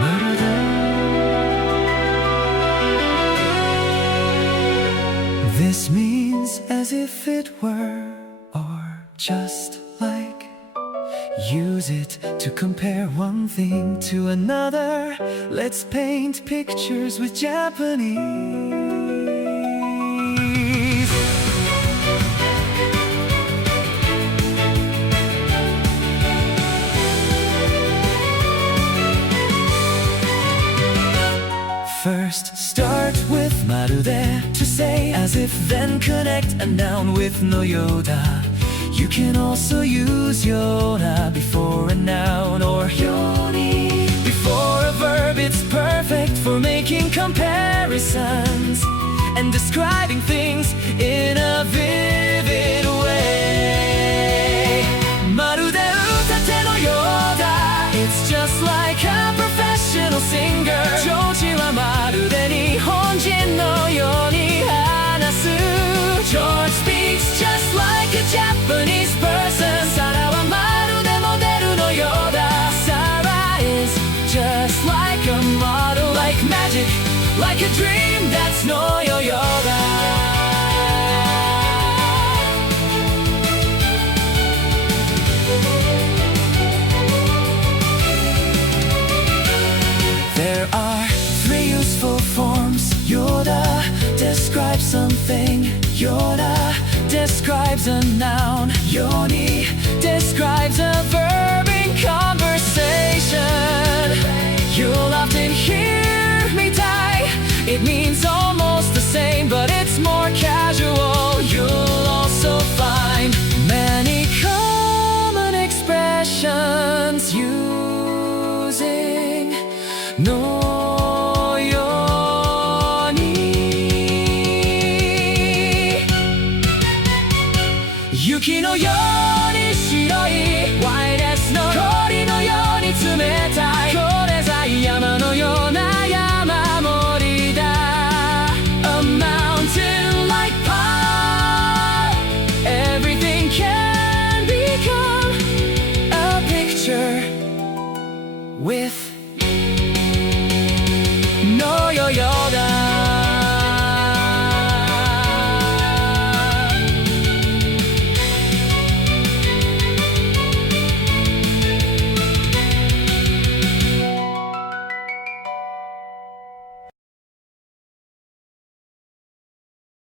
まるで This means as if it were, or just like. Use it to compare one thing to another. Let's paint pictures with Japanese. First, start with まるで to say as if, then connect a noun with のようだ. You can also use ような before a noun, or ように before a verb. It's perfect for making comparisons and describing things in a vivid way. まるで歌手のようだ. It's just like a professional singer. ジョージはまるで日本人のように話す. George speaks just like a Japanese person. サラはまるでモデルのようだ. Sarah is just like a model, like magic, like a dream. That's のよよだ. There are three useful forms. Yoda describes something. Yoda describes a noun. Yoni describes a verb in conversation. You'll often hear me tie. It means almost the same, but it's more casual. You'll also find many common expressions using のように. 雪のように白い White as snow. 氷のように冷た